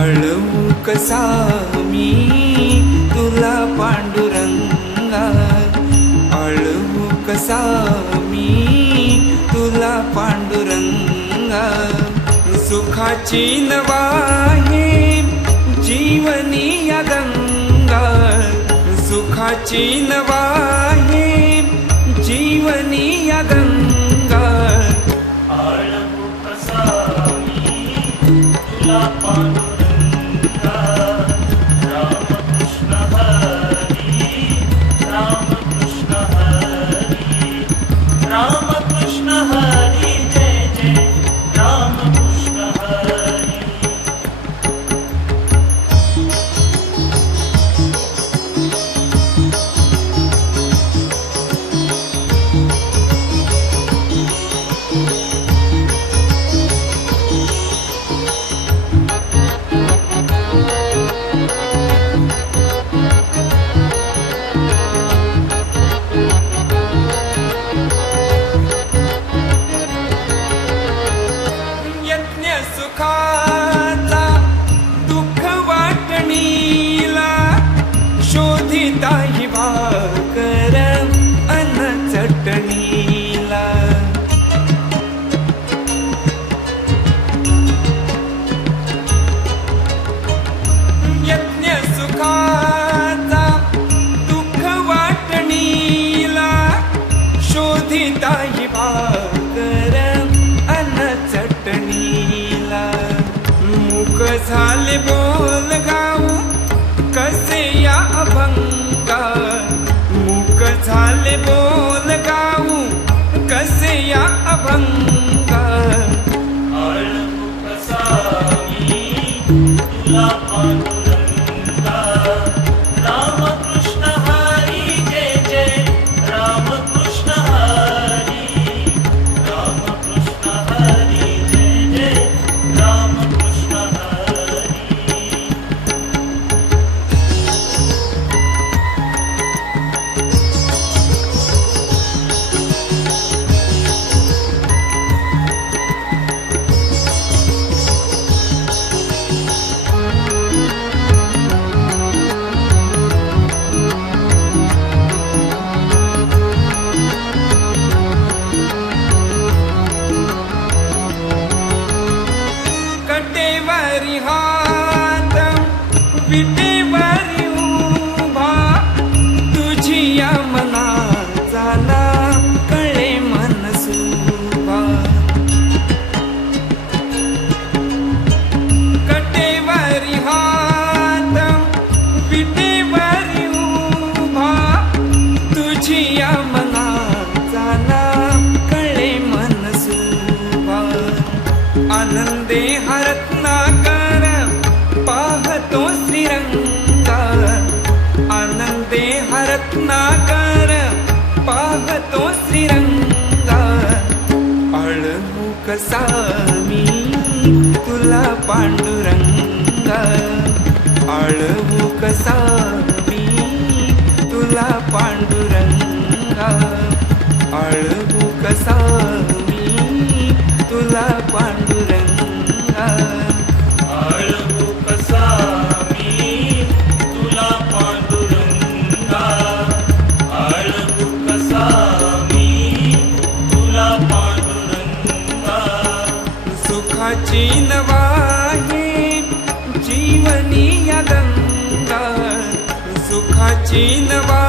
आळवू कसा मी तुला पांडुरंगा, आळवू कसा मी तुला पांडुरंगा। सुखाची नवाहे जीवनी या गंगा, सुखाची नवाहे जीवनी या गंगा। आळवू कसा मी तुला पांडुरंगा, रामकृष्ण हरी रामकृष्ण हरी रामकृष्ण हरी, जय जय रामकृष्ण हरी। सुखाचा दुःख वाटणीला, शोधिता ही भाकर अन्न चटणीला। यज्ञ सुखाचा दुःख वाटणीला, शोधिता ही भाकर अन्न चटणीला। मूक झाले बोल गाऊ कसे या अभंगा, मूक झाले बोल गाऊ कसे या अभंगा। आळवू कसा मी तुला पांडुरंगा, रामकृष्ण हरी, जय जय रामकृष्ण हरी रामकृष्ण हरी, जय जय रामकृष्ण हरी। कटेवरी हात विटेवरी उभा, तुझी या मनाचा ना कळे मनसुभा। कटेवरी हात विटेवरी उभा, तुझी या मनाचा ना कळे मनसुभा। आनंदे हरत्नाकर पाहतो श्रीरंगा, आनंदे हरत्नाकर पाहतो श्रीरंगा। आळवू कसा मी तुला पांडुरंगा, आळवू कसा मी तुला पांडुरंगा, आळवू कसा मी तुला पांडुरंगा। आळवू कसा मी तुला पांडुरंगा, आळवू कसा मी तुला पांडुरंगा। सुखाची नवाहे जीवनी या गंगा, सुखाची नवा